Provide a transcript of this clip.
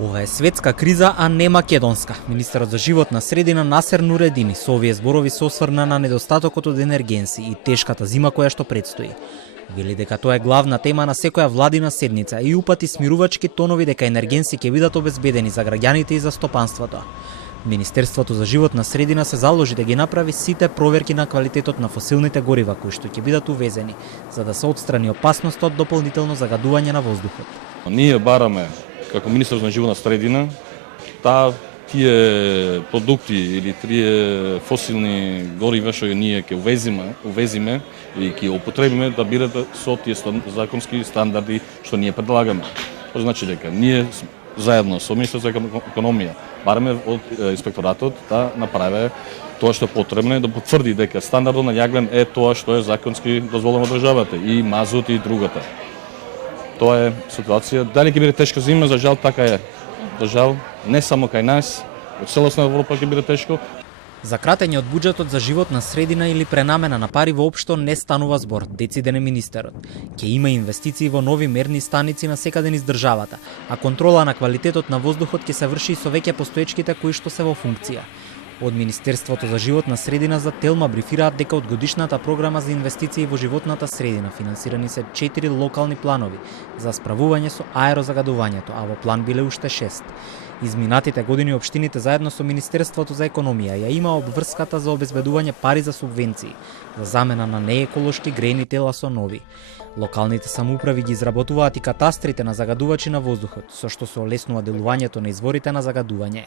Ова е светска криза, а не македонска. Министерот за животна средина Насер Нуредини со овие зборови се осврна на недостатокот од енергенси и тешката зима која што предстои. Вели дека тоа е главна тема на секоја владина седница и упати смирувачки тонови дека енергенси ќе бидат обезбедени за граѓаните и за стопанството. Министерството за животна средина се заложи да ги направи сите проверки на квалитетот на фосилните горива кои што ќе бидат увезени, за да се отстрани опасноста од дополнително загадување на воздухот. Ние бараме како министер на животна средина тие продукти или тие фосилни горива што ние ќе увезиме и ќе употребиме да бидат со тие законски стандарди што ние предлагаме. Тоа значи дека ние заедно со Министерството за економија бараме од инспекторатот да направи тоа што е потребно, да потврди дека стандардот на јаглен е тоа што е законски дозволено од државата и мазут и другата. Тоа е ситуација. Дали ќе биде тешка зима? За жал така е. За жал, не само кај нас, од целосна Европа ќе биде тешко. За кратење од буџетот за животна средина или пренамена на пари воопшто не станува збор, децидене министерот. Ќе има инвестиции во нови мерни станици на секаде низ државата, а контрола на квалитетот на воздухот ќе се врши и со веќе постоечките кои што се во функција. Од Министерството за животна средина за Телма брифираат дека од годишната програма за инвестиции во животната средина финансирани се 4 локални планови за справување со аерозагадувањето, а во план биле уште 6. Изминатите години општините заедно со Министерството за економија ја има обврската за обезбедување пари за субвенции, за замена на нееколошки грејни тела со нови. Локалните самоуправи ги изработуваат и катастрите на загадувачи на воздухот, со што се олеснува делувањето на изворите на загадување.